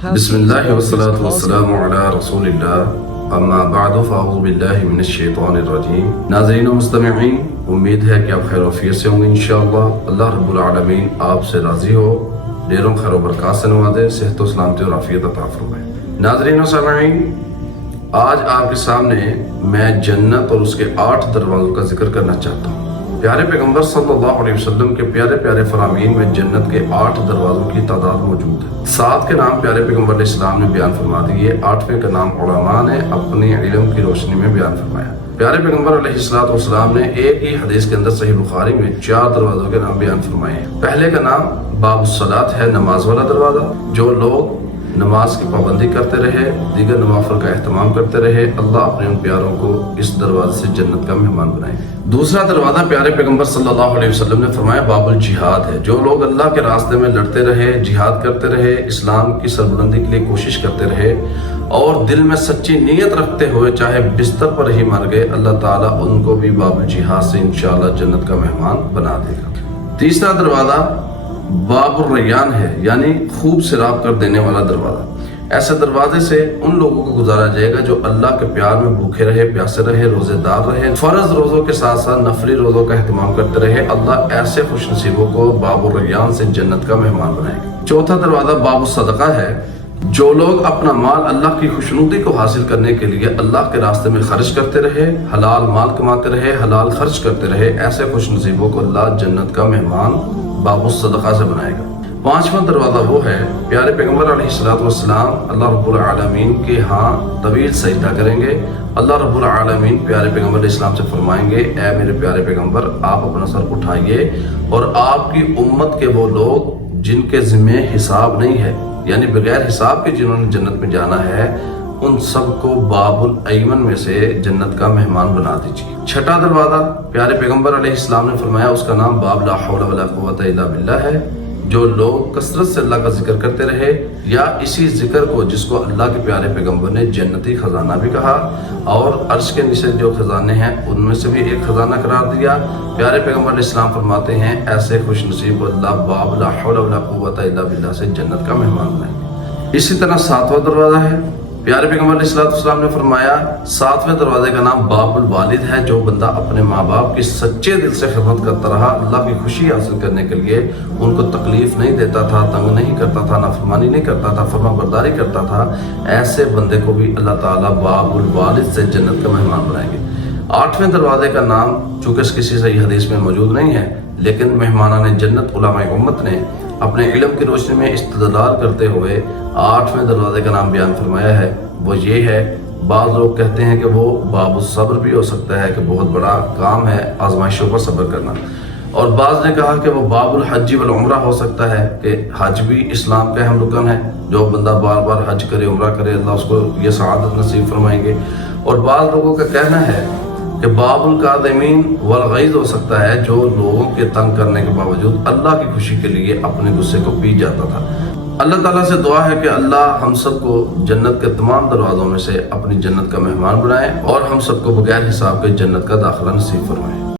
بسم اللہ والصلاة والسلام علی رسول اللہ اما بعد فاعوذ باللہ من الشیطان الرجیم۔ ناظرین و مستمعین، امید ہے کہ آپ خیر و عافیت سے ہوں گے انشاءاللہ۔ اللہ رب العالمین آپ سے راضی ہو، ڈھیروں خیر و برکات سے نوازے، صحت و سلامتی اور عافیت عطا فرمائے۔ ناظرین و سامعین، آج آپ کے سامنے میں جنت اور اس کے 8 دروازوں کا ذکر کرنا چاہتا ہوں۔ پیارے پیغمبر صلی اللہ علیہ وسلم کے پیارے پیارے فرامین میں جنت کے 8 دروازوں کی تعداد موجود ہے۔ 7 کے نام پیارے پیغمبر علیہ السلام نے بیان فرما دیے، 8ویں کا نام علماء نے اپنے علم کی روشنی میں بیان فرمایا۔ پیارے پیغمبر علیہ السلام نے ایک ہی حدیث کے اندر صحیح بخاری میں 4 دروازوں کے نام بیان فرمائے ہیں۔ پہلے کا نام باب الصلاۃ ہے، نماز والا دروازہ۔ جو لوگ نماز کی پابندی کرتے رہے، دیگر نوافل کا اہتمام کرتے رہے، اللہ اپنے ان پیاروں کو اس دروازے سے جنت کا مہمان بنائے۔ دوسرا دروازہ پیارے پیغمبر صلی اللہ علیہ وسلم نے فرمایا باب الجہاد ہے۔ جو لوگ اللہ کے راستے میں لڑتے رہے، جہاد کرتے رہے، اسلام کی سربلندی کے لیے کوشش کرتے رہے اور دل میں سچی نیت رکھتے ہوئے چاہے بستر پر ہی مر گئے، اللہ تعالیٰ ان کو بھی باب الجہاد سے انشاءاللہ جنت کا مہمان بنا دے گا۔ تیسرا دروازہ باب الریان ہے، یعنی خوب سیراب کر دینے والا دروازہ۔ ایسے دروازے سے ان لوگوں کو گزارا جائے گا جو اللہ کے پیار میں بھوکے رہے، پیاسے رہے، روزے دار رہے، فرض روزوں کے ساتھ ساتھ نفلی روزوں کا اہتمام کرتے رہے۔ اللہ ایسے خوش نصیبوں کو باب الریان سے جنت کا مہمان بنائے گا۔ چوتھا دروازہ باب الصدقہ ہے۔ جو لوگ اپنا مال اللہ کی خوشنودی کو حاصل کرنے کے لیے اللہ کے راستے میں خرچ کرتے رہے، حلال مال کماتے رہے، حلال خرچ کرتے رہے، ایسے خوش نصیبوں کو اللہ جنت کا مہمان باب الصدقہ سے بنائے گا۔ 5واں دروازہ وہ ہے، پیارے پیغمبر علیہ السلام اللہ رب العالمین کے ہاں طویل سجدہ کریں گے۔ اللہ رب العالمین پیارے پیغمبر علیہ السلام سے فرمائیں گے، اے میرے پیارے پیغمبر، آپ اپنا سر اٹھائیے اور آپ کی امت کے وہ لوگ جن کے ذمہ حساب نہیں ہے، یعنی بغیر حساب کے جنہوں نے جنت میں جانا ہے، ان سب کو باب الایمن میں سے جنت کا مہمان بنا دیجیے۔ 6واں دروازہ پیارے پیغمبر علیہ السلام نے فرمایا، اس کا نام باب لا حول ولا قوت الا باللہ ہے۔ جو لوگ کثرت سے اللہ کا ذکر کرتے رہے، یا اسی ذکر کو جس کو اللہ کے پیارے پیغمبر نے جنتی خزانہ بھی کہا اور عرش کے نیچے جو خزانے ہیں ان میں سے بھی ایک خزانہ قرار دیا، پیارے پیغمبر علیہ السلام فرماتے ہیں ایسے خوش نصیب اللہ باب لا حول ولا قوت الا باللہ سے جنت کا مہمان بنائے۔ اسی طرح 7واں دروازہ ہے، پیارے پیغمبر علیہ السلام نے فرمایا 7ویں دروازے کا نام باب الوالد ہے۔ جو بندہ اپنے ماں باپ کی سچے دل سے خدمت کرتا رہا، اللہ کی خوشی حاصل کرنے کے لیے ان کو تکلیف نہیں دیتا تھا، تنگ نہیں کرتا تھا، نافرمانی نہیں کرتا تھا، فرما برداری کرتا تھا، ایسے بندے کو بھی اللہ تعالیٰ باب الوالد سے جنت کا مہمان بنائیں گے۔ 8ویں دروازے کا نام چونکہ کسی صحیح حدیث میں موجود نہیں ہے، لیکن مہمانان جنت علماء امت نے اپنے علم کی روشنی میں استدلال کرتے ہوئے 8ویں دروازے کا نام بیان فرمایا ہے۔ وہ یہ ہے، بعض لوگ کہتے ہیں کہ وہ باب الصبر بھی ہو سکتا ہے کہ بہت بڑا کام ہے آزمائشوں پر صبر کرنا، اور بعض نے کہا کہ وہ باب الحج والعمرہ ہو سکتا ہے کہ حج بھی اسلام کا اہم رکن ہے، جو بندہ بار بار حج کرے، عمرہ کرے، اللہ اس کو یہ سعادت نصیب فرمائیں گے۔ اور بعض لوگوں کا کہنا ہے کہ باب الکاظمین والغیظ ہو سکتا ہے، جو لوگوں کے تنگ کرنے کے باوجود اللہ کی خوشی کے لیے اپنے غصے کو پی جاتا تھا۔ اللہ تعالیٰ سے دعا ہے کہ اللہ ہم سب کو جنت کے تمام دروازوں میں سے اپنی جنت کا مہمان بنائے اور ہم سب کو بغیر حساب کے جنت کا داخلہ نصیب فرمائے۔